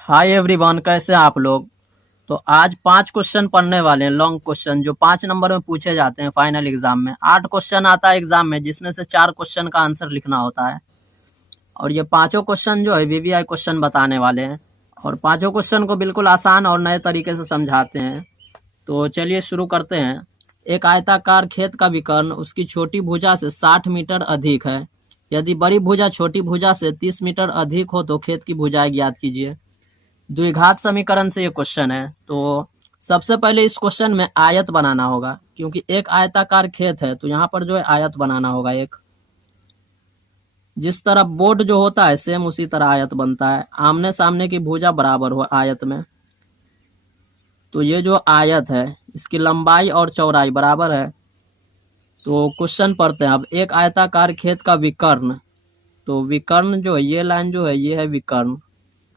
Hi everyone, कैसे हैं आप लोग। तो आज 5 क्वेश्चन पढ़ने वाले हैं, लॉन्ग क्वेश्चन जो 5 नंबर में पूछे जाते हैं फाइनल एग्जाम में। 8 क्वेश्चन आता है एग्जाम में, जिसमें से 4 क्वेश्चन का आंसर लिखना होता है। और ये पांचों क्वेश्चन जो है वीवीआई क्वेश्चन बताने वाले हैं, और पांचों क्वेश्चन को बिल्कुल आसान और नए तरीके से समझाते हैं। तो चलिए शुरू करते हैं। एक आयताकार खेत का विकर्ण उसकी छोटी भुजा से 60 मीटर अधिक है। यदि बड़ी भुजा छोटी भुजा से 30 मीटर अधिक हो तो खेत की भुजाएं ज्ञात कीजिए। द्विघात समीकरण से ये क्वेश्चन है। तो सबसे पहले इस क्वेश्चन में आयत बनाना होगा, क्योंकि एक आयताकार खेत है तो यहाँ पर जो है आयत बनाना होगा। एक जिस तरह बोर्ड जो होता है सेम उसी तरह आयत बनता है। आमने सामने की भुजा बराबर हो आयत में, तो ये जो आयत है इसकी लंबाई और चौड़ाई बराबर है। तो क्वेश्चन पढ़ते हैं अब। एक आयताकार खेत का विकर्ण, तो विकर्ण जो है ये लाइन जो है ये है विकर्ण।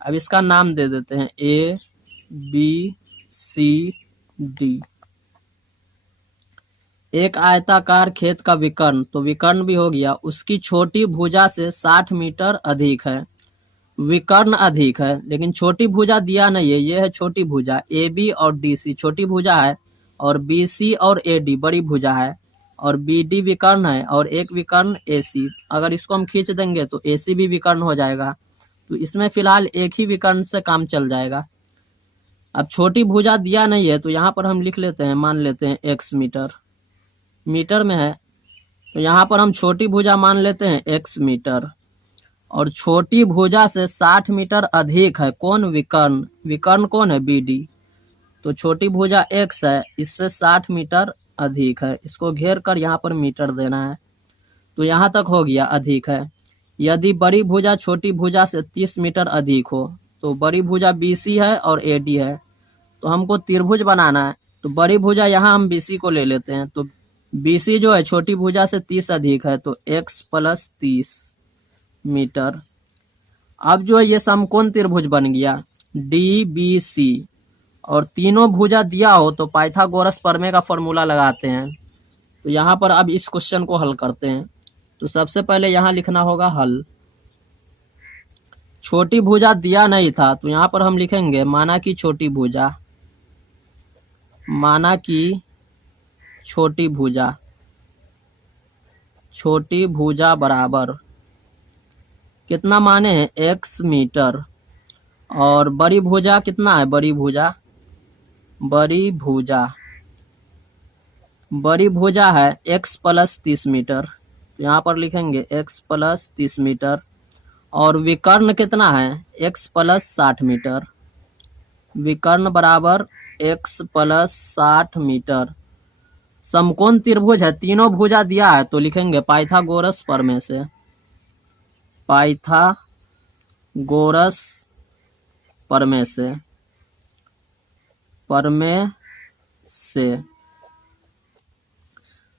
अब इसका नाम दे देते हैं ए बी सी डी। एक आयताकार खेत का विकर्ण, तो विकर्ण भी हो गया, उसकी छोटी भुजा से 60 मीटर अधिक है। विकर्ण अधिक है लेकिन छोटी भुजा दिया नहीं है, ये है छोटी भुजा। ए बी और डी सी छोटी भुजा है, और बी सी और ए डी बड़ी भुजा है, और बी डी विकर्ण है, और एक विकर्ण ए सी। अगर इसको हम खींच देंगे तो ए सी भी विकर्ण हो जाएगा। तो इसमें फिलहाल एक ही विकर्ण से काम चल जाएगा। अब छोटी भुजा दिया नहीं है तो यहाँ पर हम लिख लेते हैं, मान लेते हैं एक्स मीटर। मीटर में है तो यहाँ पर हम छोटी भुजा मान लेते हैं एक्स मीटर। और छोटी भुजा से 60 मीटर अधिक है कौन? विकर्ण। विकर्ण कौन है? B D. तो छोटी भुजा एक्स है, इससे 60 मीटर अधिक है। इसको घेर कर यहाँ पर मीटर देना है। तो यहाँ तक हो गया अधिक है। यदि बड़ी भुजा छोटी भुजा से 30 मीटर अधिक हो, तो बड़ी भुजा बी सी है और ए डी है, तो हमको त्रिभुज बनाना है। तो बड़ी भुजा यहाँ हम बी सी को ले लेते हैं। तो बी सी जो है छोटी भुजा से 30 अधिक है, तो x प्लस 30 मीटर। अब जो है ये समकोण त्रिभुज बन गया डी बी सी। और तीनों भुजा दिया हो तो पाइथागोरस प्रमेय का फॉर्मूला लगाते हैं। तो यहाँ पर अब इस क्वेश्चन को हल करते हैं। तो सबसे पहले यहाँ लिखना होगा हल। छोटी भुजा दिया नहीं था तो यहाँ पर हम लिखेंगे माना कि छोटी भुजा, माना कि छोटी भुजा, छोटी भुजा बराबर कितना माने हैं? x metre. और बड़ी भुजा कितना है? बड़ी भुजा, बड़ी भुजा, बड़ी भुजा है x प्लस 30 मीटर। तो यहाँ पर लिखेंगे x प्लस 30 मीटर। और विकर्ण कितना है? x plus 60 metre. विकर्ण बराबर x प्लस 60 मीटर। समकोण त्रिभुज है, तीनों भुजा दिया है, तो लिखेंगे पाइथागोरस प्रमेय से, पाइथागोरस प्रमेय से, प्रमेय से।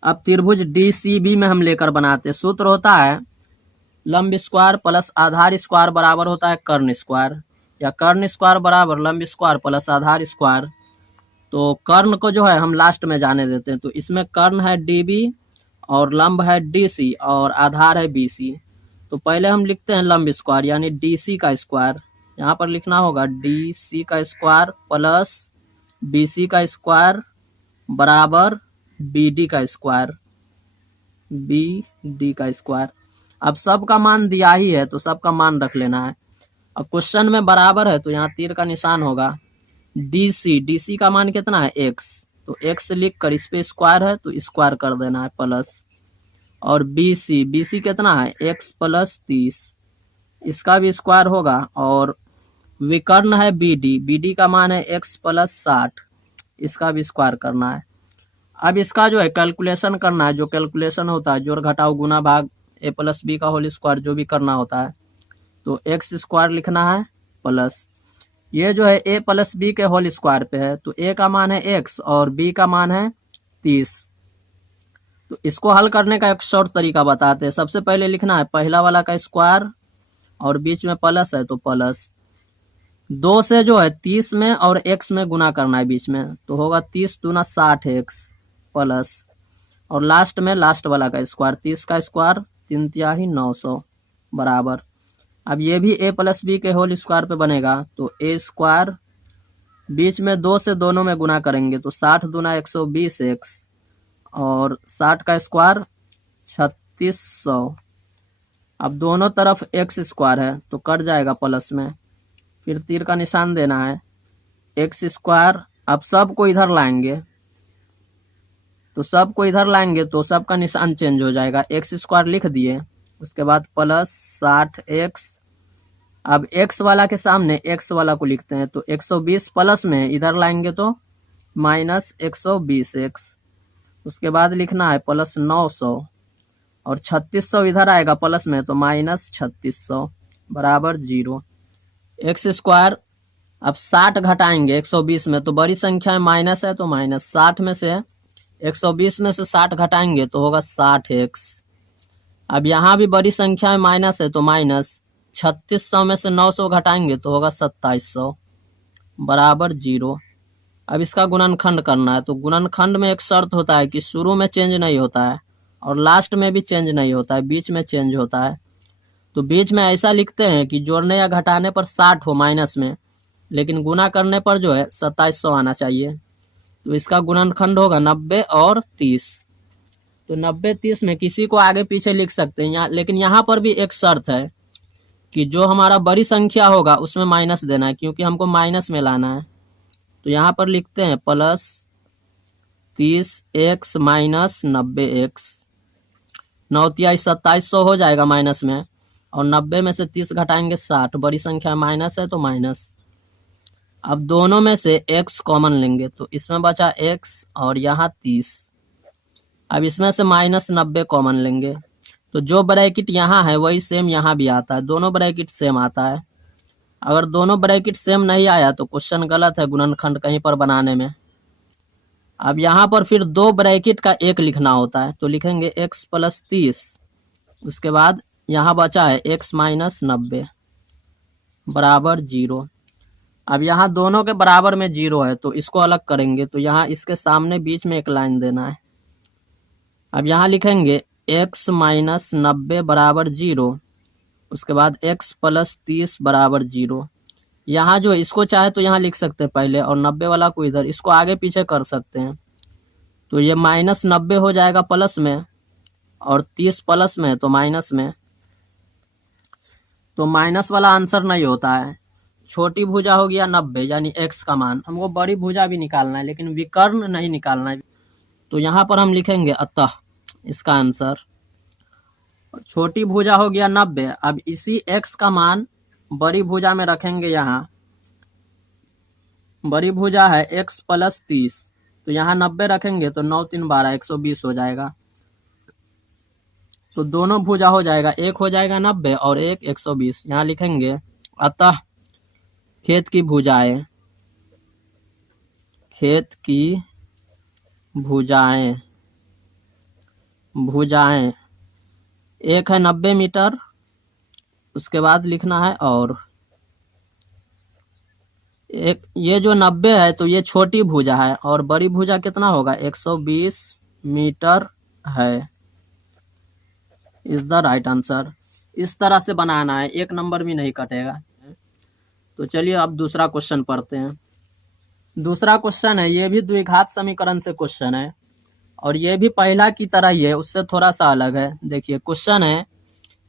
अब त्रिभुज डीसीबी में हम लेकर बनाते हैं। सूत्र होता है लंब स्क्वायर प्लस आधार स्क्वायर बराबर होता है कर्ण स्क्वायर, या कर्ण स्क्वायर बराबर लंब स्क्वायर प्लस आधार स्क्वायर। तो कर्ण को जो है हम लास्ट में जाने देते हैं। तो इसमें कर्ण है डीबी और लंब है डीसी और आधार है बीसी। तो पहले हम लिखते हैं लंब स्क्वायर यानी डीसी का स्क्वायर। यहाँ पर लिखना होगा डीसी का स्क्वायर प्लस बीसी का स्क्वायर बराबर बीडी का स्क्वायर, बीडी का स्क्वायर। अब सबका मान दिया ही है तो सबका मान रख लेना है। अब क्वेश्चन में बराबर है तो यहाँ तीर का निशान होगा। डीसी, डीसी का मान कितना है? x। तो x लिख कर इस पे स्क्वायर है तो स्क्वायर कर देना है प्लस। और बीसी, बीसी कितना है? x प्लस 30, इसका भी स्क्वायर होगा। और विकर्ण है बीडी, बीडी का मान है x प्लस 60, इसका भी स्क्वायर करना है। अब इसका जो है कैलकुलेशन करना है, जो कैलकुलेशन होता है जोड़ घटाव गुना भाग a प्लस बी का होल स्क्वायर, जो भी करना होता है। तो x स्क्वायर लिखना है प्लस, ये जो है a प्लस बी के होल स्क्वायर पे है, तो a का मान है x और b का मान है 30। तो इसको हल करने का एक शॉर्ट तरीका बताते हैं। सबसे पहले लिखना है पहला वाला का स्क्वायर और बीच में प्लस है तो प्लस। 2 से जो है 30 में और x में गुना करना है बीच में, तो होगा 30 दूना 60x प्लस। और लास्ट में लास्ट वाला का स्क्वायर, 30 का स्क्वायर 3 तिहाई 900 बराबर। अब ये भी a प्लस बी के होल स्क्वायर पे बनेगा, तो a स्क्वायर बीच में 2 से दोनों में गुना करेंगे तो 60 दूना 120x और 60 का स्क्वायर 3600। अब दोनों तरफ x स्क्वायर है तो कट जाएगा प्लस में, फिर तीर का निशान देना है, x स्क्वायर। अब सबको इधर लाएंगे तो सबको इधर लाएंगे तो सबका निशान चेंज हो जाएगा, x स्क्वायर लिख दिए, उसके बाद प्लस 60x। अब x वाला के सामने x वाला को लिखते हैं, तो 120 प्लस में इधर लाएंगे तो माइनस 120x। उसके बाद लिखना है प्लस 900 और 3600 इधर आएगा प्लस में तो माइनस 3600 बराबर 0। एक्स स्क्वायर अब 60 घटाएंगे 120 में तो बड़ी संख्या में माइनस है तो माइनस, 60 में से 120 में से 60 घटाएंगे तो होगा 60x। अब यहाँ भी बड़ी संख्या में माइनस है तो माइनस, 3600 में से 900 घटाएंगे तो होगा 2700 बराबर 0। अब इसका गुणनखंड करना है, तो गुणनखंड में एक शर्त होता है कि शुरू में चेंज नहीं होता है और लास्ट में भी चेंज नहीं होता है, बीच में चेंज होता है। तो बीच में ऐसा लिखते हैं कि जोड़ने या घटाने पर 60 हो माइनस में, लेकिन गुना करने पर जो है 2700 आना चाहिए। तो इसका गुणनखंड होगा 90 और 30। तो 90 30 में किसी को आगे पीछे लिख सकते हैं यहाँ, लेकिन यहाँ पर भी एक शर्त है कि जो हमारा बड़ी संख्या होगा उसमें माइनस देना है, क्योंकि हमको माइनस में लाना है। तो यहाँ पर लिखते हैं प्लस 30x माइनस 90x, 9 तिहाई 2700 हो जाएगा माइनस में, और 90 में से 30 घटाएंगे 60, बड़ी संख्या माइनस है तो माइनस। अब दोनों में से x कॉमन लेंगे तो इसमें बचा x और यहाँ 30। अब इसमें से माइनस 90 कॉमन लेंगे तो जो ब्रैकेट यहाँ है वही सेम यहाँ भी आता है, दोनों ब्रैकेट सेम आता है। अगर दोनों ब्रैकेट सेम नहीं आया तो क्वेश्चन गलत है गुणनखंड कहीं पर बनाने में। अब यहाँ पर फिर दो ब्रैकेट का एक लिखना होता है, तो लिखेंगे x प्लस 30, उसके बाद यहाँ बचा है x माइनस 90 बराबर 0। अब यहाँ दोनों के बराबर में 0 है तो इसको अलग करेंगे, तो यहाँ इसके सामने बीच में एक लाइन देना है। अब यहाँ लिखेंगे x माइनस 90 बराबर 0, उसके बाद x प्लस 30 बराबर 0। यहाँ जो इसको चाहे तो यहाँ लिख सकते हैं पहले, और 90 वाला को इधर, इसको आगे पीछे कर सकते हैं। तो ये माइनस 90 हो जाएगा प्लस में, और 30 प्लस में तो माइनस में। तो माइनस वाला आंसर नहीं होता है। छोटी भुजा हो गया 90 यानी x का मान, हमको बड़ी भुजा भी निकालना है लेकिन विकर्ण नहीं निकालना है। तो यहाँ पर हम लिखेंगे अतः इसका आंसर छोटी भुजा हो गया 90। अब इसी x का मान बड़ी भुजा में रखेंगे, यहाँ बड़ी भुजा है x प्लस 30, तो यहाँ 90 रखेंगे तो 9 3 12 120 हो जाएगा। तो दोनों भुजा हो जाएगा, एक हो जाएगा 90 और एक 120। यहाँ लिखेंगे अतः खेत की भुजाएं, खेत की भुजाएं, भुजाएं एक है 90 मीटर, उसके बाद लिखना है और एक, ये जो 90 है तो ये छोटी भुजा है और बड़ी भुजा कितना होगा 120 मीटर है। Is the right answer. इस तरह से बनाना है, एक नंबर भी नहीं कटेगा। तो चलिए अब दूसरा क्वेश्चन पढ़ते हैं। दूसरा क्वेश्चन है, ये भी द्विघात समीकरण से क्वेश्चन है और ये भी पहला की तरह ही है, उससे थोड़ा सा अलग है। देखिए क्वेश्चन है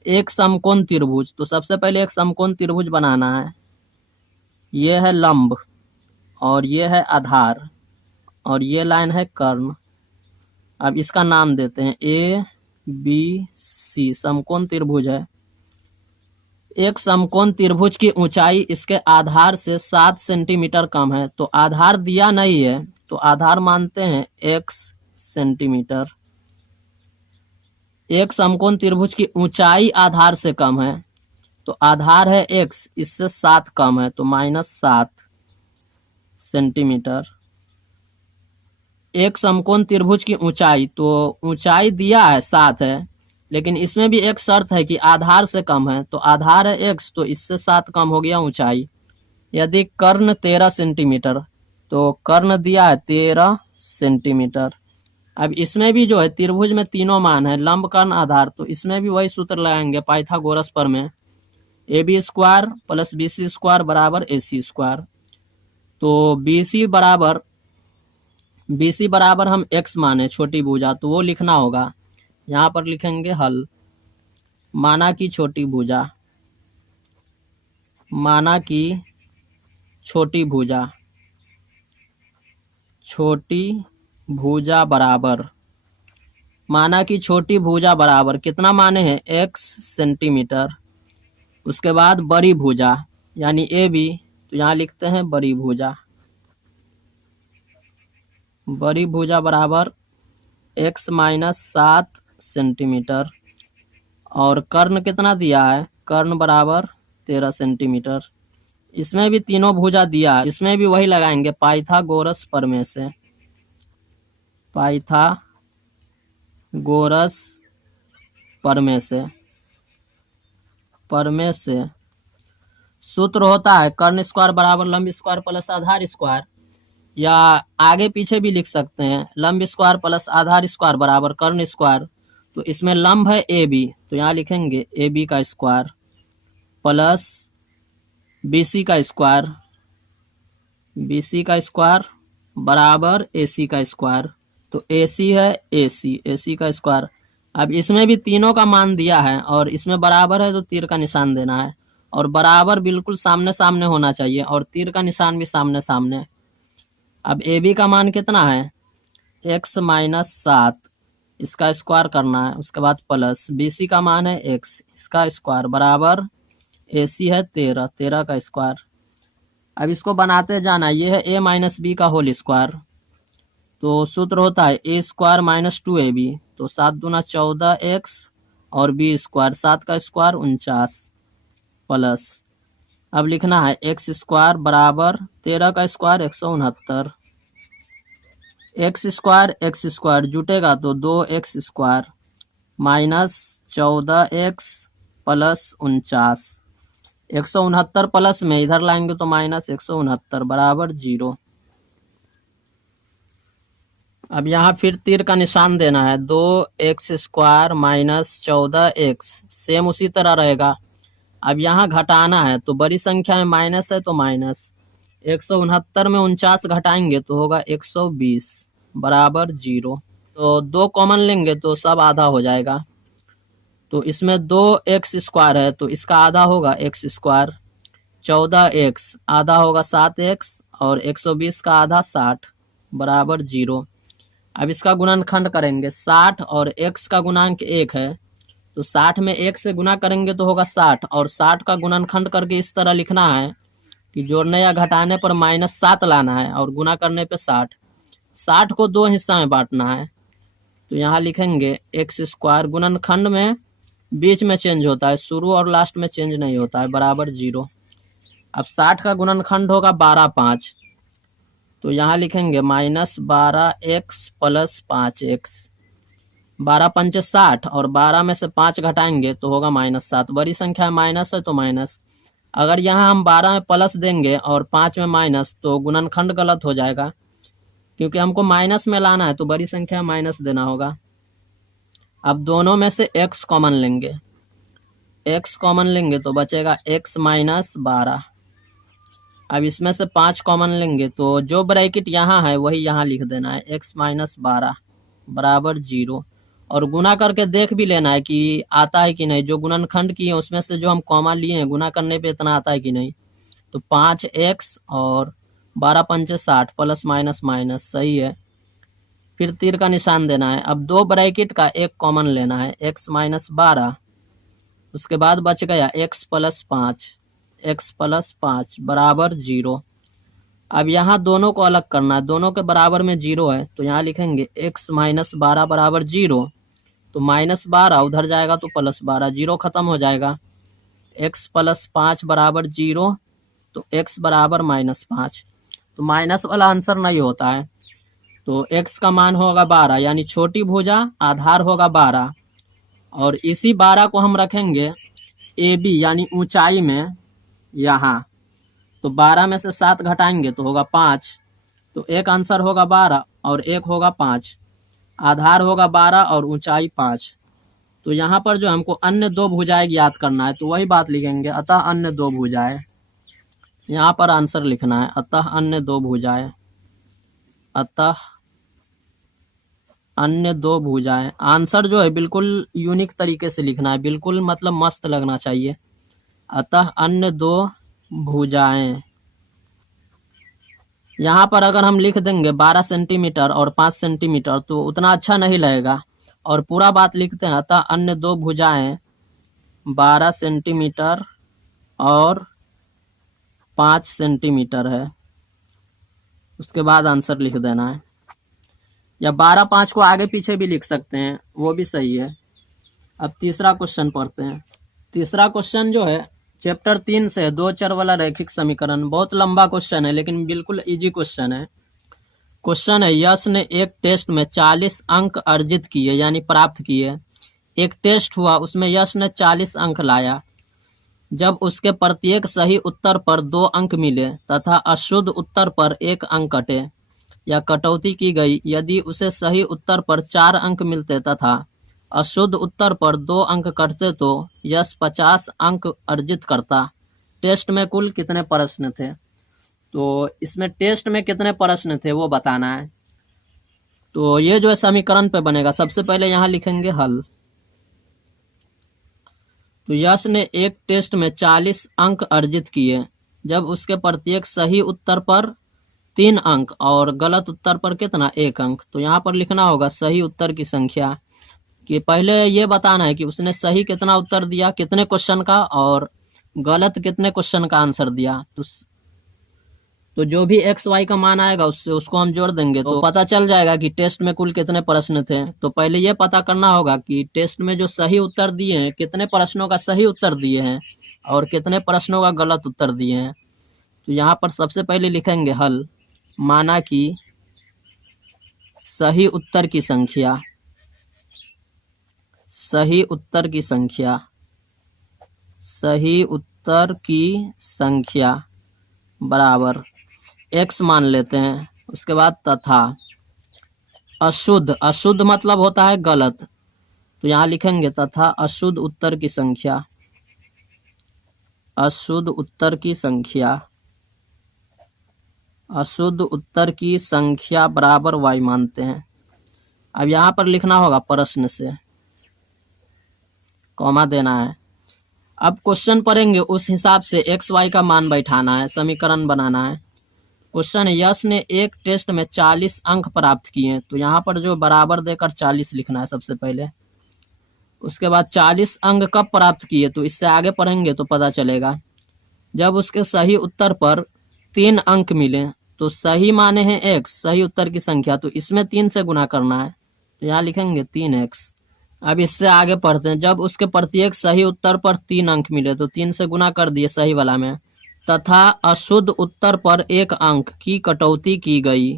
एक समकोण त्रिभुज, तो सबसे पहले एक समकोण त्रिभुज बनाना है। ये है लंब और ये है आधार और ये लाइन है कर्ण। अब इसका नाम देते हैं ABC, समकोण त्रिभुज है। एक समकोण त्रिभुज की ऊंचाई इसके आधार से 7 सेंटीमीटर कम है, तो आधार दिया नहीं है तो आधार मानते हैं x सेंटीमीटर। एक समकोण त्रिभुज की ऊंचाई आधार से कम है तो आधार है x, इससे 7 कम है तो -7 सेंटीमीटर। एक समकोण त्रिभुज की ऊंचाई, तो ऊंचाई दिया है 7 है, लेकिन इसमें भी एक शर्त है कि आधार से कम है, तो आधार है x तो इससे 7 कम हो गया ऊंचाई। यदि कर्ण 13 सेंटीमीटर, तो कर्ण दिया है 13 सेंटीमीटर। अब इसमें भी जो है त्रिभुज में तीनों मान है, लंब कर्ण आधार, तो इसमें भी वही सूत्र लगाएंगे पाइथागोरस पर में AB square plus BC square बराबर AC स्क्वायर। तो BC बराबर हम x माने छोटी भुजा, तो वो लिखना होगा। यहाँ पर लिखेंगे हल। माना कि छोटी भुजा, माना कि छोटी भुजा बराबर, माना कि छोटी भुजा बराबर कितना माने हैं x सेंटीमीटर। उसके बाद बड़ी भुजा यानी AB, तो यहाँ लिखते हैं बड़ी भुजा बराबर x माइनस 7 सेंटीमीटर। और कर्ण कितना दिया है, कर्ण बराबर 13 सेंटीमीटर। इसमें भी तीनों भुजा दिया है, इसमें भी वही लगाएंगे पाइथागोरस प्रमेय से। पाइथागोरस प्रमेय से सूत्र होता है कर्ण स्क्वायर बराबर लंब स्क्वायर प्लस आधार स्क्वायर, या आगे पीछे भी लिख सकते हैं। लंब स्क्वायर प्लस आधार स्क्वायर बराबर कर्ण स्क्वायर। तो इसमें लंब है AB, तो यहाँ लिखेंगे AB का स्क्वायर प्लस BC का स्क्वायर बराबर AC का स्क्वायर। तो AC है AC का स्क्वायर। अब इसमें भी तीनों का मान दिया है और इसमें बराबर है तो तीर का निशान देना है, और बराबर बिल्कुल सामने सामने होना चाहिए और तीर का निशान भी सामने सामने। अब AB का मान कितना है x माइनस 7, इसका स्क्वायर करना है। उसके बाद प्लस BC का मान है x, इसका स्क्वायर बराबर AC है 13 का स्क्वायर। अब इसको बनाते जाना। ये है a माइनस B का होल स्क्वायर, तो सूत्र होता है a स्क्वायर माइनस 2AB, तो 7 दूना 14x और B स्क्वायर 7 का स्क्वायर 49 प्लस, अब लिखना है x स्क्वायर बराबर 13 का स्क्वायर 169। x स्क्वायर जुटेगा तो 2x square minus 14x plus 49। 169 plus में इधर लाएंगे तो माइनस 169 बराबर 0। अब यहाँ फिर तीर का निशान देना है। 2x square minus 14x same उसी तरह रहेगा। अब यहाँ घटाना है, तो बड़ी संख्या में माइनस है तो माइनस। 169 में 49 घटाएंगे तो होगा 120 बराबर 0। तो 2 कॉमन लेंगे तो सब आधा हो जाएगा। तो इसमें 2x स्क्वायर है तो इसका आधा होगा x स्क्वायर, 14x आधा होगा 7x और 120 का आधा 60 बराबर 0। अब इसका गुणनखंड करेंगे। 60 और x का गुणांक 1 है, तो 60 में 1 से गुना करेंगे तो होगा 60, और 60 का गुणनखंड करके इस तरह लिखना है कि जोड़ने या घटाने पर -7 लाना है और गुना करने पे 60। 60 को 2 हिस्सा में बांटना है, तो यहाँ लिखेंगे x स्क्वायर, गुणनखंड में बीच में चेंज होता है, शुरू और लास्ट में चेंज नहीं होता है, बराबर 0। अब 60 का गुणनखंड होगा 12 5, तो यहाँ लिखेंगे -12x प्लस 5x। 12 पंचे 60 और 12 में से 5 घटाएंगे तो होगा -7। बड़ी संख्या में माइनस है तो माइनस। अगर यहाँ हम 12 में प्लस देंगे और 5 में माइनस तो गुणनखंड गलत हो जाएगा, क्योंकि हमको माइनस में लाना है तो बड़ी संख्या में माइनस देना होगा। अब दोनों में से x कॉमन लेंगे तो बचेगा x माइनस 12। अब इसमें से 5 कॉमन लेंगे तो जो ब्रैकेट यहाँ है वही यहाँ लिख देना है, x माइनस 12 बराबर 0। और गुना करके देख भी लेना है कि आता है कि नहीं। जो गुणनखंड किए उसमें से जो हम कॉमा लिए हैं गुना करने पे इतना आता है कि नहीं। तो 5x और 12 पंचे 60 प्लस माइनस माइनस सही है। फिर तीर का निशान देना है। अब 2 ब्रैकेट का एक कॉमन लेना है, x माइनस 12, उसके बाद बच गया x प्लस 5 बराबर 0। अब यहाँ दोनों को अलग करना है, दोनों के बराबर में 0 है, तो यहाँ लिखेंगे x माइनस 12 बराबर 0। तो -12 उधर जाएगा तो +12, 0 खत्म हो जाएगा। x प्लस 5 बराबर 0, तो x बराबर -5। तो माइनस वाला आंसर नहीं होता है, तो x का मान होगा 12, यानी छोटी भुजा आधार होगा 12, और इसी 12 को हम रखेंगे AB यानी ऊंचाई में यहाँ। तो 12 में से 7 घटाएंगे तो होगा 5, तो एक आंसर होगा 12 और एक होगा 5। आधार होगा 12 और ऊंचाई 5। तो यहाँ पर जो हमको अन्य दो भुजाएं ज्ञात करना है, तो वही बात लिखेंगे, अतः अन्य दो भुजाएं। यहाँ पर आंसर लिखना है, अतः अन्य दो भुजाएं, अतः अन्य दो भुजाएं। आंसर जो है बिल्कुल यूनिक तरीके से लिखना है, बिल्कुल मतलब मस्त लगना चाहिए। अतः अन्य दो भुजाएं। यहाँ पर अगर हम लिख देंगे 12 सेंटीमीटर और 5 सेंटीमीटर तो उतना अच्छा नहीं लगेगा, और पूरा बात लिखते हैं, अतः अन्य दो भुजाएं 12 सेंटीमीटर और 5 सेंटीमीटर है। उसके बाद आंसर लिख देना है, या 12-5 को आगे पीछे भी लिख सकते हैं, वो भी सही है। अब तीसरा क्वेश्चन पढ़ते हैं। तीसरा क्वेश्चन जो है चैप्टर 3 से, दो चर वाला रैखिक समीकरण। बहुत लंबा क्वेश्चन है लेकिन बिल्कुल इजी क्वेश्चन है। क्वेश्चन है, यश ने एक टेस्ट में 40 अंक अर्जित किए यानी प्राप्त किए। एक टेस्ट हुआ, उसमें यश ने 40 अंक लाया। जब उसके प्रत्येक सही उत्तर पर 2 अंक मिले तथा अशुद्ध उत्तर पर 1 अंक कटे या कटौती की गई, यदि उसे सही उत्तर पर 4 अंक मिलते तथा अशुद्ध उत्तर पर 2 अंक कटते तो यश 50 अंक अर्जित करता। टेस्ट में कुल कितने प्रश्न थे? तो इसमें टेस्ट में कितने प्रश्न थे वो बताना है। तो ये जो है समीकरण पे बनेगा। सबसे पहले यहाँ लिखेंगे हल। तो यश ने एक टेस्ट में 40 अंक अर्जित किए। जब उसके प्रत्येक सही उत्तर पर 3 अंक और गलत उत्तर पर कितना? 1 अंक। तो यहाँ पर लिखना होगा सही उत्तर की संख्या, कि पहले ये बताना है कि उसने सही कितना उत्तर दिया, कितने क्वेश्चन का, और गलत कितने क्वेश्चन का आंसर दिया। तो जो भी एक्स वाई का मान आएगा उससे उसको हम जोड़ देंगे तो पता चल जाएगा कि टेस्ट में कुल कितने प्रश्न थे। तो पहले ये पता करना होगा कि टेस्ट में जो सही उत्तर दिए हैं, कितने प्रश्नों का सही उत्तर दिए हैं और कितने प्रश्नों का गलत उत्तर दिए हैं। तो यहाँ पर सबसे पहले लिखेंगे हल, माना कि सही उत्तर की संख्या, सही उत्तर की संख्या, सही उत्तर की संख्या बराबर x मान लेते हैं। उसके बाद तथा अशुद्ध, अशुद्ध मतलब होता है गलत, तो यहाँ लिखेंगे तथा अशुद्ध उत्तर की संख्या, अशुद्ध उत्तर की संख्या, अशुद्ध उत्तर की संख्या बराबर y मानते हैं। अब यहाँ पर लिखना होगा प्रश्न से, कॉमा देना है। अब क्वेश्चन पढ़ेंगे, उस हिसाब से एक्स वाई का मान बैठाना है, समीकरण बनाना है। क्वेश्चन है, यश ने एक टेस्ट में 40 अंक प्राप्त किए। तो यहाँ पर जो बराबर देकर 40 लिखना है सबसे पहले। उसके बाद 40 अंक कब प्राप्त किए, तो इससे आगे पढ़ेंगे तो पता चलेगा। जब उसके सही उत्तर पर 3 अंक मिले, तो सही माने हैं x, सही उत्तर की संख्या, तो इसमें 3 से गुना करना है, तो यहाँ लिखेंगे 3x। अब इससे आगे पढ़ते हैं। जब उसके प्रत्येक सही उत्तर पर 3 अंक मिले, तो 3 से गुना कर दिए सही वाला में, तथा अशुद्ध उत्तर पर 1 अंक की कटौती की गई।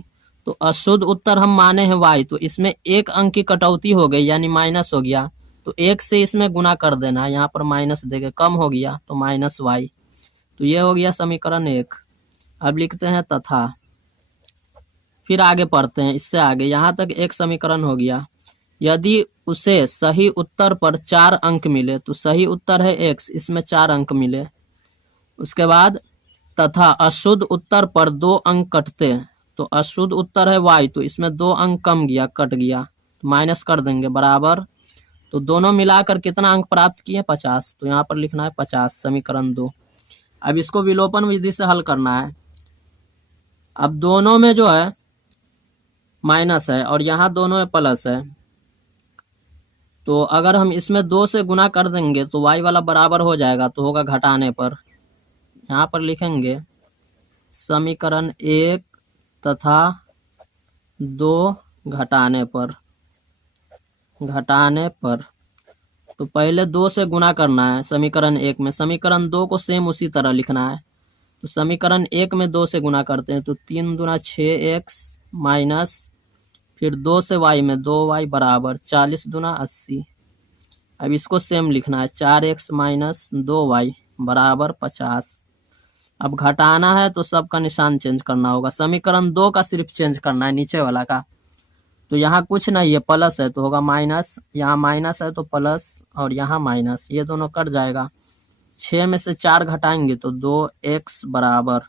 तो अशुद्ध उत्तर हम माने हैं y, तो इसमें 1 अंक की कटौती हो गई यानी माइनस हो गया, तो 1 से इसमें गुना कर देना है। यहाँ पर माइनस देके कम हो गया तो माइनस y। तो ये हो गया समीकरण 1। अब लिखते हैं तथा, फिर आगे पढ़ते हैं। इससे आगे यहाँ तक एक समीकरण हो गया। यदि उसे सही उत्तर पर 4 अंक मिले, तो सही उत्तर है x, इसमें 4 अंक मिले। उसके बाद तथा अशुद्ध उत्तर पर 2 अंक कटते, तो अशुद्ध उत्तर है y, तो इसमें 2 अंक कम गया, कट गया, तो माइनस कर देंगे बराबर। तो दोनों मिलाकर कितना अंक प्राप्त किए? 50। तो यहाँ पर लिखना है 50, समीकरण 2। अब इसको विलोपन विधि से हल करना है। अब दोनों में जो है माइनस है और यहाँ दोनों में प्लस है, तो अगर हम इसमें 2 से गुना कर देंगे तो y वाला बराबर हो जाएगा, तो होगा घटाने पर। यहाँ पर लिखेंगे समीकरण 1 तथा 2 घटाने पर, घटाने पर। तो पहले 2 से गुना करना है समीकरण 1 में, समीकरण 2 को सेम उसी तरह लिखना है। तो समीकरण 1 में 2 से गुना करते हैं, तो 3 दूना 6x माइनस, फिर 2 से y में 2y बराबर 40 दूना 80। अब इसको सेम लिखना है, 4x माइनस 2y बराबर 50। अब घटाना है तो सबका निशान चेंज करना होगा। समीकरण 2 का सिर्फ चेंज करना है, नीचे वाला का। तो यहाँ कुछ नहीं है, प्लस है तो होगा माइनस, यहाँ माइनस है तो प्लस, और यहाँ माइनस, ये दोनों कट जाएगा। 6 में से 4 घटाएंगे तो 2x बराबर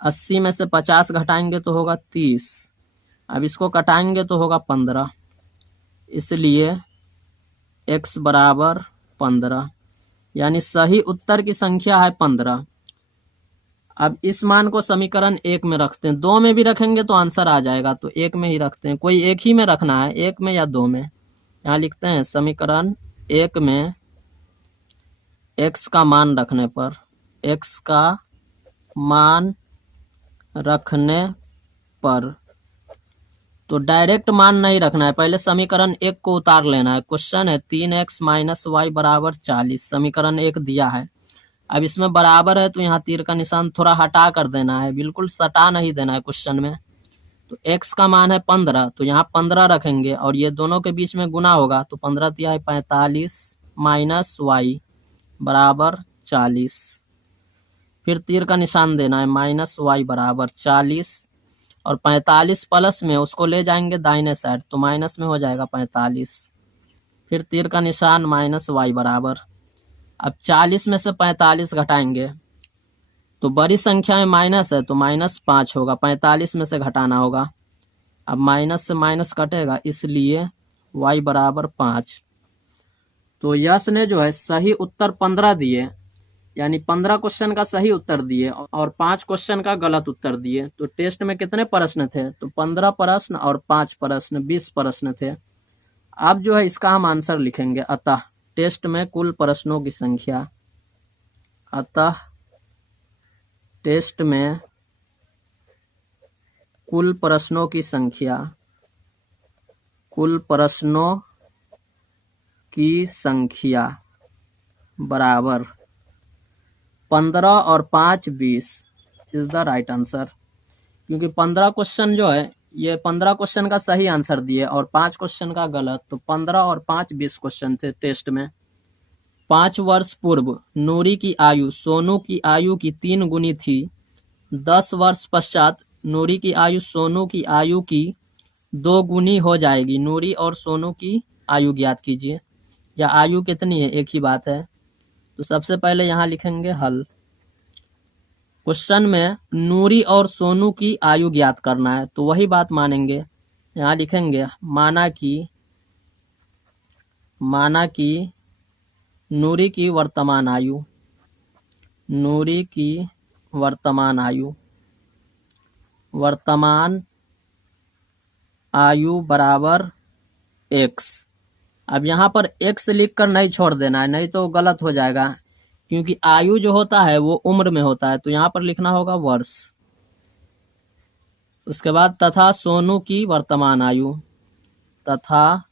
80 में से 50 घटाएंगे तो होगा 30। अब इसको कटाएंगे तो होगा 15, इसलिए x बराबर 15, यानी सही उत्तर की संख्या है 15। अब इस मान को समीकरण 1 में रखते हैं, 2 में भी रखेंगे तो आंसर आ जाएगा, तो 1 में ही रखते हैं। कोई एक ही में रखना है, 1 में या 2 में। यहाँ लिखते हैं समीकरण 1 में x का मान रखने पर, x का मान रखने पर, तो डायरेक्ट मान नहीं रखना है, पहले समीकरण 1 को उतार लेना है। क्वेश्चन है 3x माइनस वाई बराबर 40, समीकरण 1 दिया है। अब इसमें बराबर है तो यहाँ तीर का निशान थोड़ा हटा कर देना है, बिल्कुल सटा नहीं देना है क्वेश्चन में। तो x का मान है 15, तो यहाँ 15 रखेंगे और ये दोनों के बीच में गुना होगा, तो 15 दिया है 45 माइनस वाई बराबर 40, फिर तीर का निशान देना है, माइनस वाई बराबर 40, और 45 प्लस में उसको ले जाएंगे दाहिने साइड, तो माइनस में हो जाएगा 45, फिर तीर का निशान माइनस वाई बराबर। अब 40 में से 45 घटाएंगे तो बड़ी संख्या में माइनस है तो -5 होगा, 45 में से घटाना होगा। अब माइनस से माइनस कटेगा, इसलिए y बराबर 5। तो यश ने जो है सही उत्तर 15 दिए, यानी 15 क्वेश्चन का सही उत्तर दिए और 5 क्वेश्चन का गलत उत्तर दिए। तो टेस्ट में कितने प्रश्न थे? तो 15 प्रश्न और 5 प्रश्न, 20 प्रश्न थे। अब जो है इसका हम आंसर लिखेंगे, अतः टेस्ट में कुल प्रश्नों की संख्या, अतः टेस्ट में कुल प्रश्नों की संख्या, कुल प्रश्नों की संख्या बराबर 15 और 5 20 इज द राइट आंसर। क्योंकि 15 क्वेश्चन जो है ये 15 क्वेश्चन का सही आंसर दिए और 5 क्वेश्चन का गलत, तो 15 और 5 20 क्वेश्चन थे टेस्ट में। 5 वर्ष पूर्व नूरी की आयु सोनू की आयु की 3 गुनी थी। 10 वर्ष पश्चात नूरी की आयु सोनू की आयु की 2 गुनी हो जाएगी। नूरी और सोनू की आयु ज्ञात कीजिए। या आयु कितनी है, एक ही बात है। तो सबसे पहले यहाँ लिखेंगे हल। क्वेश्चन में नूरी और सोनू की आयु ज्ञात करना है, तो वही बात मानेंगे। यहाँ लिखेंगे माना कि नूरी की वर्तमान आयु, नूरी की वर्तमान आयु बराबर x। अब यहाँ पर x लिखकर नहीं छोड़ देना है, नहीं तो गलत हो जाएगा, क्योंकि आयु जो होता है वो उम्र में होता है। तो यहाँ पर लिखना होगा वर्ष। उसके बाद तथा सोनू की वर्तमान आयु, तथा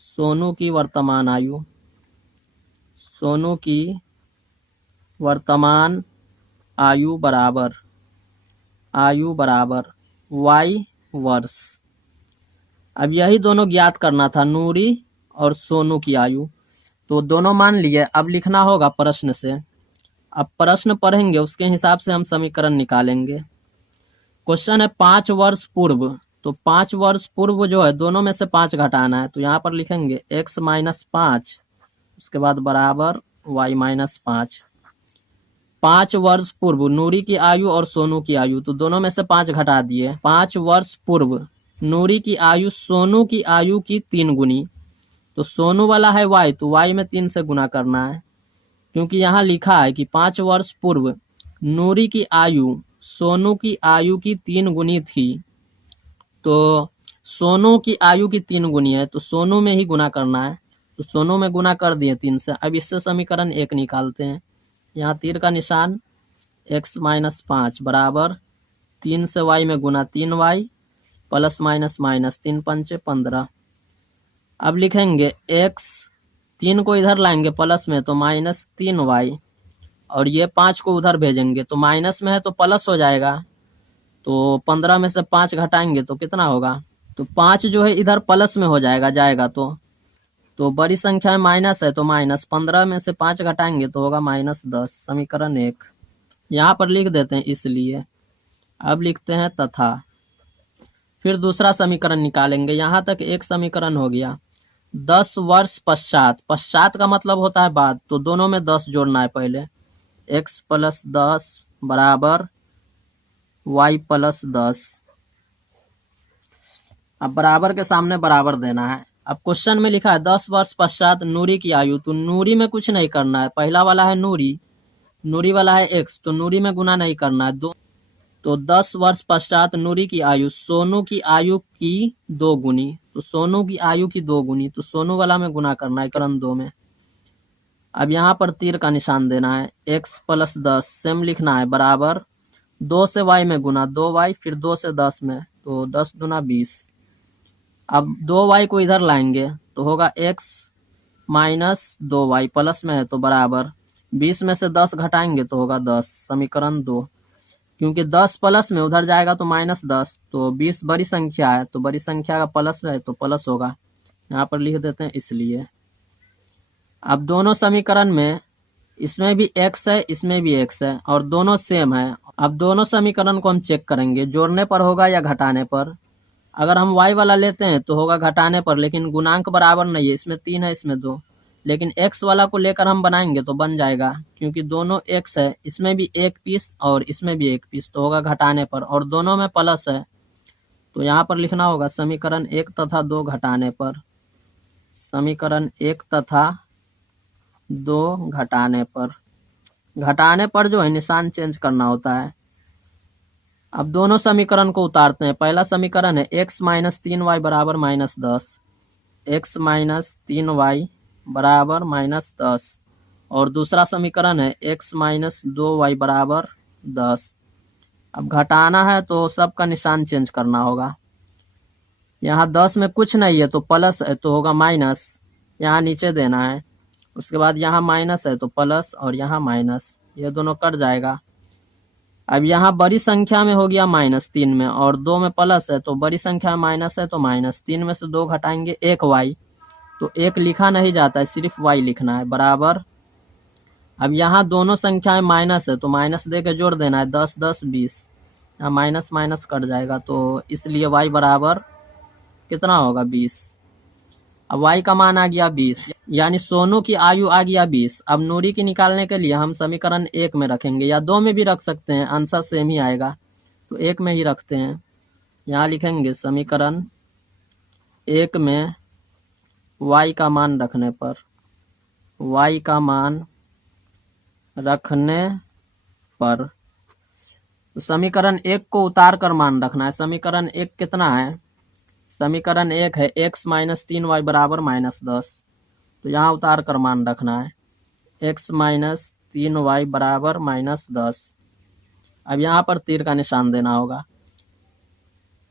सोनू की वर्तमान आयु, सोनू की वर्तमान आयु बराबर y वर्ष। अब यही दोनों ज्ञात करना था, नूरी और सोनू की आयु। तो दोनों मान लिए। अब लिखना होगा प्रश्न से। अब प्रश्न पढ़ेंगे, उसके हिसाब से हम समीकरण निकालेंगे। क्वेश्चन है 5 वर्ष पूर्व, तो 5 वर्ष पूर्व जो है दोनों में से 5 घटाना है। तो यहाँ पर लिखेंगे x माइनस 5, उसके बाद बराबर y माइनस 5। 5 वर्ष पूर्व नूरी की आयु और सोनू की आयु, तो दोनों में से 5 घटा दिए। 5 वर्ष पूर्व नूरी की आयु सोनू की आयु की 3 गुनी, तो सोनू वाला है y, तो y में 3 से गुना करना है। क्योंकि यहाँ लिखा है कि 5 वर्ष पूर्व नूरी की आयु सोनू की आयु की 3 गुनी थी, तो सोनू की आयु की 3 गुनी है, तो सोनू में ही गुना करना है। तो सोनू में गुना कर दिए 3 से। अब इससे समीकरण 1 निकालते हैं। यहाँ तीर का निशान, x माइनस 5 बराबर 3 से y में गुना 3y प्लस माइनस माइनस 3 पंचे 15। अब लिखेंगे x, 3 को इधर लाएंगे प्लस में तो माइनस 3y, और ये 5 को उधर भेजेंगे तो माइनस में है तो प्लस हो जाएगा। तो 15 में से 5 घटाएंगे तो कितना होगा? तो 5 जो है इधर प्लस में हो जाएगा तो बड़ी संख्या में माइनस है तो माइनस, 15 में से 5 घटाएंगे तो होगा -10। समीकरण 1 यहाँ पर लिख देते हैं इसलिए। अब लिखते हैं तथा, फिर दूसरा समीकरण निकालेंगे। यहाँ तक एक समीकरण हो गया। 10 वर्ष पश्चात, पश्चात का मतलब होता है बाद, तो दोनों में 10 जोड़ना है पहले। x प्लस 10 बराबर y प्लस 10। अब बराबर के सामने बराबर देना है। अब क्वेश्चन में लिखा है 10 वर्ष पश्चात नूरी की आयु, तो नूरी में कुछ नहीं करना है। पहला वाला है नूरी, नूरी वाला है x, तो नूरी में गुना नहीं करना है। तो 10 वर्ष पश्चात नूरी की आयु सोनू की आयु की 2 गुनी, तो सोनू की आयु की 2 गुनी, तो सोनू वाला में गुना करना है करण 2 में। अब यहाँ पर तीर का निशान देना है। x प्लस 10 सेम लिखना है बराबर 2 से y में गुना 2y, फिर 2 से 10 में, तो 10 दूना 20। अब 2y को इधर लाएंगे तो होगा x माइनस 2y, प्लस में है तो बराबर 20 में से 10 घटाएंगे तो होगा 10, समीकरण 2। क्योंकि 10 प्लस में उधर जाएगा तो माइनस 10, तो 20 बड़ी संख्या है, तो बड़ी संख्या का प्लस है तो प्लस होगा, यहाँ पर लिख देते हैं इसलिए। अब दोनों समीकरण में इसमें भी x है, इसमें भी x है, और दोनों सेम है। अब दोनों समीकरण को हम चेक करेंगे, जोड़ने पर होगा या घटाने पर। अगर हम y वाला लेते हैं तो होगा घटाने पर, लेकिन गुणांक बराबर नहीं है, इसमें 3 है इसमें 2। लेकिन x वाला को लेकर हम बनाएंगे तो बन जाएगा, क्योंकि दोनों x है, इसमें भी 1 पीस और इसमें भी 1 पीस, तो होगा घटाने पर, और दोनों में प्लस है, तो यहाँ पर लिखना होगा समीकरण 1 तथा 2 घटाने पर। समीकरण 1 तथा 2 घटाने पर, घटाने पर जो है निशान चेंज करना होता है। अब दोनों समीकरण को उतारते हैं। पहला समीकरण है x माइनस 3y बराबर माइनस 10, x माइनस 3y बराबर माइनस 10, और दूसरा समीकरण है x माइनस 2y बराबर 10। अब घटाना है तो सबका निशान चेंज करना होगा। यहाँ 10 में कुछ नहीं है तो प्लस है तो होगा माइनस, यहाँ नीचे देना है। उसके बाद यहाँ माइनस है तो प्लस, और यहाँ माइनस, ये दोनों कट जाएगा। अब यहाँ बड़ी संख्या में हो गया माइनस 3 में, और 2 में प्लस है, तो बड़ी संख्या में माइनस है तो माइनस 3 में से 2 घटाएंगे 1y, तो 1 लिखा नहीं जाता है, सिर्फ y लिखना है बराबर। अब यहाँ दोनों संख्याएं माइनस है तो माइनस दे के जोड़ देना है, 10 10 20, यहाँ माइनस माइनस कट जाएगा, तो इसलिए y बराबर कितना होगा 20। अब y का मान आ गया 20, यानी सोनू की आयु आ गया 20। अब नूरी की निकालने के लिए हम समीकरण 1 में रखेंगे, या 2 में भी रख सकते हैं, आंसर सेम ही आएगा, तो 1 में ही रखते हैं। यहाँ लिखेंगे समीकरण 1 में y का मान रखने पर, y का मान रखने पर, तो समीकरण 1 को उतार कर मान रखना है। समीकरण 1 कितना है, समीकरण 1 है x माइनस 3y बराबर माइनस 10, तो यहाँ उतार कर मान रखना है, x माइनस 3y बराबर माइनस 10। अब यहाँ पर तीर का निशान देना होगा।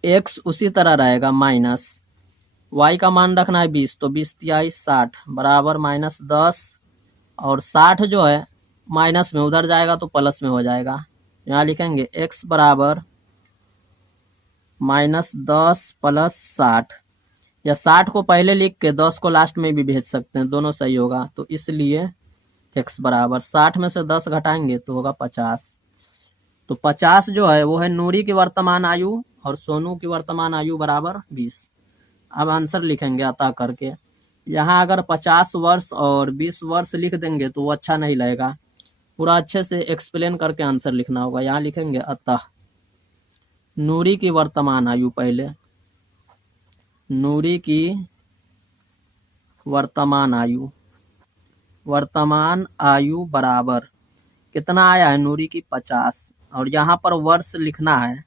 x उसी तरह रहेगा माइनस, y का मान रखना है 20, तो 20 तिहाई 60 बराबर माइनस 10, और 60 जो है माइनस में उधर जाएगा तो प्लस में हो जाएगा। यहाँ लिखेंगे x बराबर माइनस 10 प्लस 60, या 60 को पहले लिख के 10 को लास्ट में भी भेज सकते हैं, दोनों सही होगा, तो इसलिए x बराबर 60 में से 10 घटाएंगे तो होगा 50। तो 50 जो है वो है नूरी की वर्तमान आयु, और सोनू की वर्तमान आयु बराबर 20। अब आंसर लिखेंगे अतः करके। यहाँ अगर 50 वर्ष और 20 वर्ष लिख देंगे तो वो अच्छा नहीं लगेगा, पूरा अच्छे से एक्सप्लेन करके आंसर लिखना होगा। यहाँ लिखेंगे अतः नूरी की वर्तमान आयु, पहले नूरी की वर्तमान आयु, वर्तमान आयु बराबर कितना आया है नूरी की 50, और यहाँ पर वर्ष लिखना है।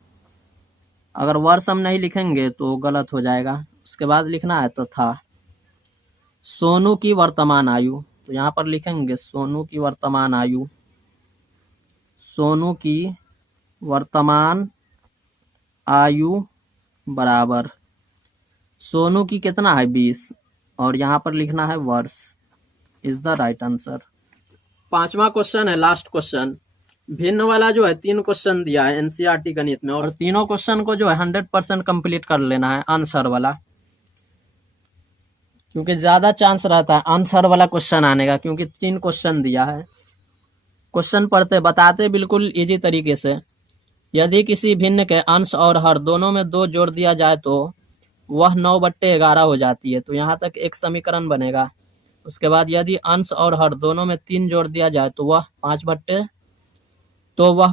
अगर वर्ष हम नहीं लिखेंगे तो गलत हो जाएगा। उसके बाद लिखना है तथा सोनू की वर्तमान आयु, तो यहाँ पर लिखेंगे सोनू की वर्तमान आयु, सोनू की वर्तमान आयु बराबर सोनू की कितना है 20, और यहाँ पर लिखना है वर्ष, इज द राइट आंसर। 5वां क्वेश्चन है लास्ट क्वेश्चन। भिन्न वाला जो है 3 क्वेश्चन दिया है एनसीईआरटी गणित में, और तीनों क्वेश्चन को जो है 100% कंप्लीट कर लेना है आंसर वाला, क्योंकि ज्यादा चांस रहता है आंसर वाला क्वेश्चन आने का, क्योंकि 3 क्वेश्चन दिया है। क्वेश्चन पढ़ते बताते बिल्कुल इजी तरीके से। यदि किसी भिन्न के अंश और हर दोनों में 2 जोड़ दिया जाए तो वह 9/11 हो जाती है। तो यहाँ तक एक समीकरण बनेगा। उसके बाद यदि अंश और हर दोनों में 3 जोड़ दिया जाए तो वह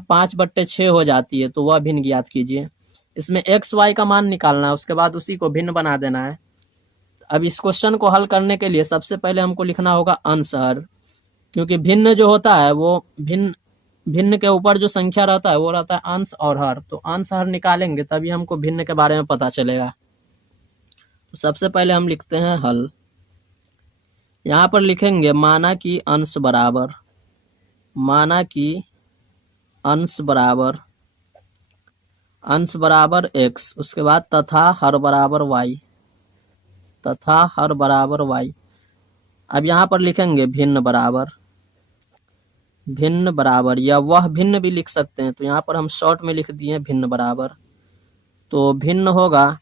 5/6 हो जाती है। तो वह भिन्न ज्ञात कीजिए। इसमें x y का मान निकालना है, उसके बाद उसी को भिन्न बना देना है। अब इस क्वेश्चन को हल करने के लिए सबसे पहले हमको लिखना होगा अंश हर, क्योंकि भिन्न जो होता है वो भिन्न के ऊपर जो संख्या रहता है वो रहता है अंश और हर। तो अंश हर निकालेंगे तभी हमको भिन्न के बारे में पता चलेगा। तो सबसे पहले हम लिखते हैं हल। यहाँ पर लिखेंगे माना कि अंश बराबर x, उसके बाद तथा हर बराबर y। अब यहाँ पर लिखेंगे भिन्न बराबर, या वह भिन्न भी लिख सकते हैं। तो यहाँ पर हम शॉर्ट में लिख दिए भिन्न बराबर। तो भिन्न होगा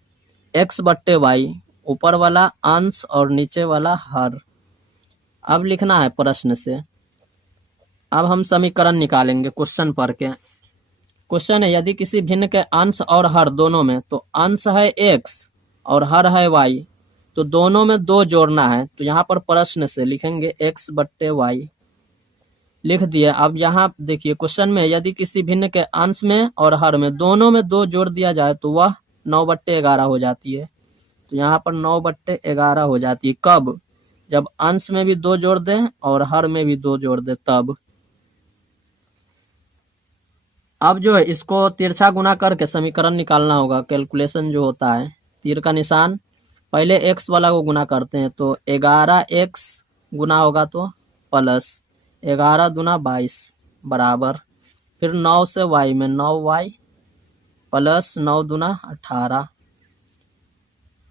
x/y, ऊपर वाला अंश और नीचे वाला हर। अब लिखना है प्रश्न से। अब हम समीकरण निकालेंगे क्वेश्चन पढ़ के। क्वेश्चन है यदि किसी भिन्न के अंश और हर दोनों में, तो अंश है x और हर है y, तो दोनों में 2 जोड़ना है। तो यहाँ पर प्रश्न से लिखेंगे x/y, लिख दिए। अब यहाँ देखिए क्वेश्चन में यदि किसी भिन्न के अंश में और हर में दोनों में 2 जोड़ दिया जाए तो वह 9/11 हो जाती है। तो यहाँ पर 9/11 हो जाती है। कब? जब अंश में भी 2 जोड़ दें और हर में भी 2 जोड़ दें तब। अब जो है इसको तिरछा गुना करके समीकरण निकालना होगा। कैलकुलेशन जो होता है, तीर का निशान पहले x वाला को गुना करते हैं। तो 11x गुना होगा तो प्लस 11 दूना 22 बराबर, फिर 9 से y में 9y प्लस 9 दूना 18।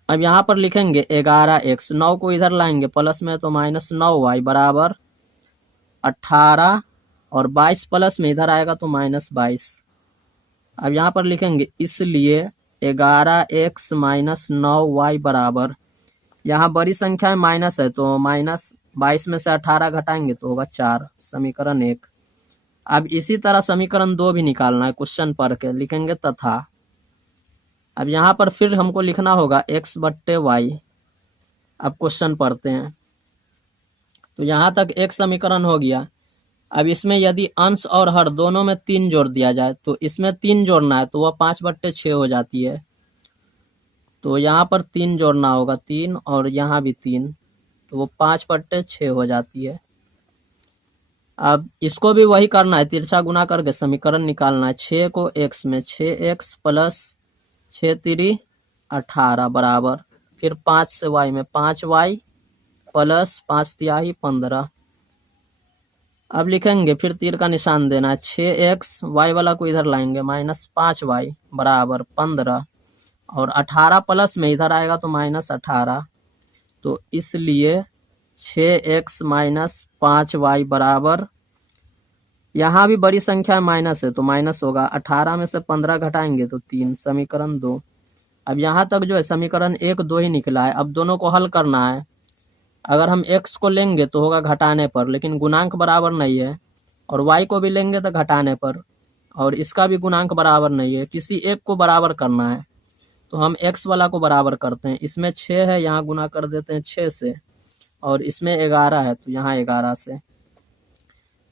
अब यहाँ पर लिखेंगे 11x, 9 को इधर लाएंगे प्लस में तो -9y बराबर 18, और 22 प्लस में इधर आएगा तो -22। अब यहाँ पर लिखेंगे इसलिए 11x - 9y बराबर, यहाँ बड़ी संख्या में माइनस है तो -22 में से 18 घटाएंगे तो होगा 4, समीकरण 1। अब इसी तरह समीकरण 2 भी निकालना है। क्वेश्चन पढ़ के लिखेंगे तथा। अब यहाँ पर फिर हमको लिखना होगा x/y। अब क्वेश्चन पढ़ते हैं। तो यहाँ तक एक समीकरण हो गया। अब इसमें यदि अंश और हर दोनों में 3 जोड़ दिया जाए, तो इसमें 3 जोड़ना है तो वह 5/6 हो जाती है। तो यहाँ पर 3 जोड़ना होगा, 3, और यहाँ भी 3, तो वो 5/6 हो जाती है। अब इसको भी वही करना है, तिरछा गुना करके समीकरण निकालना है। 6 को x में 6x प्लस 6×3 18 बराबर, फिर 5 से y में 5y प्लस 5×3 15। अब लिखेंगे फिर तीर का निशान देना है। 6x, y वाला को इधर लाएंगे -5y बराबर 15, और 18 प्लस में इधर आएगा तो -18। तो इसलिए 6x - 5y बराबर, यहाँ भी बड़ी संख्या माइनस है तो माइनस होगा। 18 में से 15 घटाएंगे तो 3, समीकरण 2। अब यहाँ तक जो है समीकरण 1, 2 ही निकला है। अब दोनों को हल करना है। अगर हम x को लेंगे तो होगा घटाने पर, लेकिन गुणांक बराबर नहीं है, और y को भी लेंगे तो घटाने पर, और इसका भी गुणांक बराबर नहीं है। किसी एक को बराबर करना है तो हम x वाला को बराबर करते हैं। इसमें 6 है, यहाँ गुना कर देते हैं 6 से, और इसमें 11 है तो यहाँ 11 से।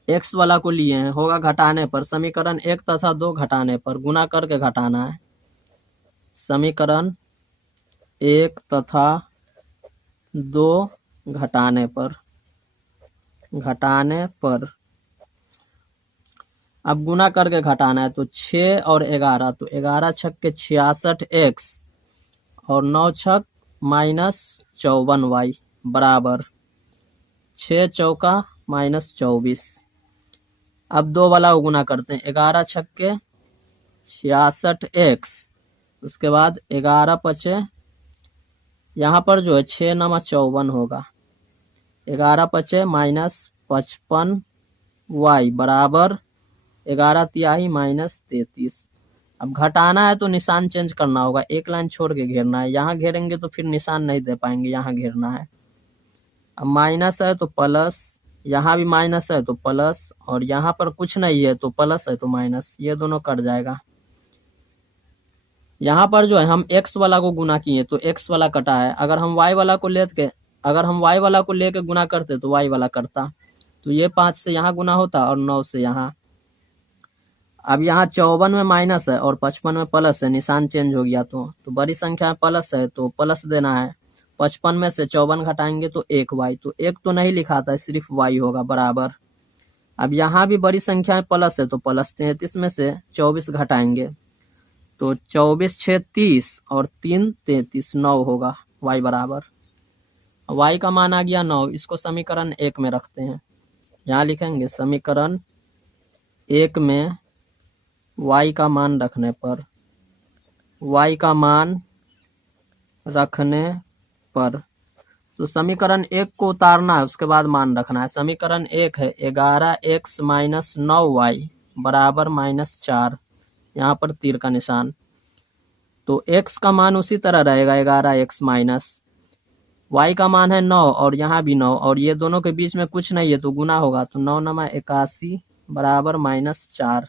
x वाला को लिए हैं, होगा घटाने पर। समीकरण 1 तथा 2 घटाने पर, गुना करके घटाना है। समीकरण 1 तथा 2 घटाने पर अब गुना करके घटाना है। तो 6 और 11, तो 11 छक्के 66x और 9 छक -54y बराबर 6 चौका -24। अब 2 वाला को गुना करते हैं। 11 छक्के 66x, उसके बाद 11 पचे, यहाँ पर जो है 6 × 54 होगा, 11 पचे -55y बराबर 11×3 -33। अब घटाना है तो निशान चेंज करना होगा, एक लाइन छोड़ के घेरना है। यहाँ घेरेंगे तो फिर निशान नहीं दे पाएंगे, यहाँ घेरना है। अब माइनस है तो प्लस, यहाँ भी माइनस है तो प्लस, और यहाँ पर कुछ नहीं है तो प्लस है तो माइनस, ये दोनों कट जाएगा। यहाँ पर जो है हम x वाला को गुना किए तो x वाला कटा है। अगर हम y वाला को लेके गुना करते तो y वाला करता। तो ये 5 से यहाँ गुना होता और 9 से यहाँ। अब यहाँ 54 में माइनस है और 55 में प्लस है, निशान चेंज हो गया। तो बड़ी संख्या में प्लस है तो प्लस देना है। 55 में से 54 घटाएंगे तो 1y, तो 1 तो नहीं लिखा था, सिर्फ y होगा बराबर। अब यहाँ भी बड़ी संख्या में प्लस है तो प्लस 33 में से 24 घटाएंगे तो 24 6 30 और 3 33, 9 होगा y बराबर। y का मान आ गया 9। इसको समीकरण 1 में रखते हैं। यहाँ लिखेंगे समीकरण 1 में y का मान रखने पर तो समीकरण 1 को उतारना है, उसके बाद मान रखना है। समीकरण 1 है 11x माइनस 9y बराबर -4। यहाँ पर तीर का निशान। तो x का मान उसी तरह रहेगा 11x माइनस, y का मान है 9 और यहाँ भी 9 और ये दोनों के बीच में कुछ नहीं है तो गुना होगा। तो 9 9 81 बराबर -4।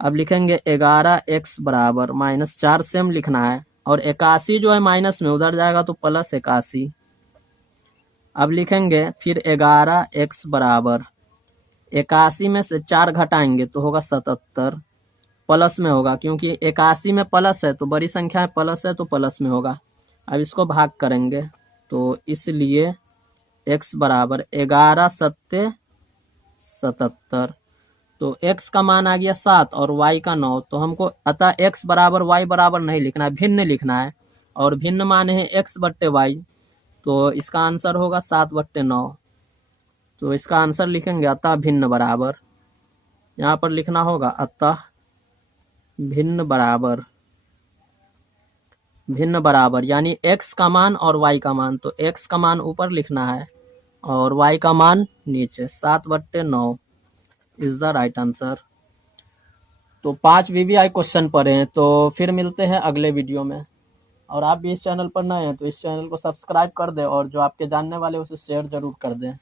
अब लिखेंगे 11x बराबर -4 सेम लिखना है और 81 जो है माइनस में उधर जाएगा तो प्लस 81। अब लिखेंगे फिर 11x बराबर 81 में से 4 घटाएंगे तो होगा 77, प्लस में होगा क्योंकि 81 में प्लस है तो बड़ी संख्या में प्लस है तो प्लस में होगा। अब इसको भाग करेंगे तो इसलिए x बराबर 11 7 77। तो x का मान आ गया 7 और y का 9। तो हमको अतः x बराबर y बराबर नहीं लिखना है, भिन्न लिखना है और भिन्न मान है x बट्टे y। तो इसका आंसर होगा 7/9। तो इसका आंसर लिखेंगे अतः भिन्न बराबर। यहाँ पर लिखना होगा अतः भिन्न बराबर यानी x का मान और y का मान। तो x का मान ऊपर लिखना है और y का मान नीचे। 7/9 इज द राइट आंसर। तो 5 VVI क्वेश्चन पढ़े हैं। तो फिर मिलते हैं अगले वीडियो में। और आप भी इस चैनल पर नए हैं तो इस चैनल को सब्सक्राइब कर दें और जो आपके जानने वाले उसे शेयर जरूर कर दें।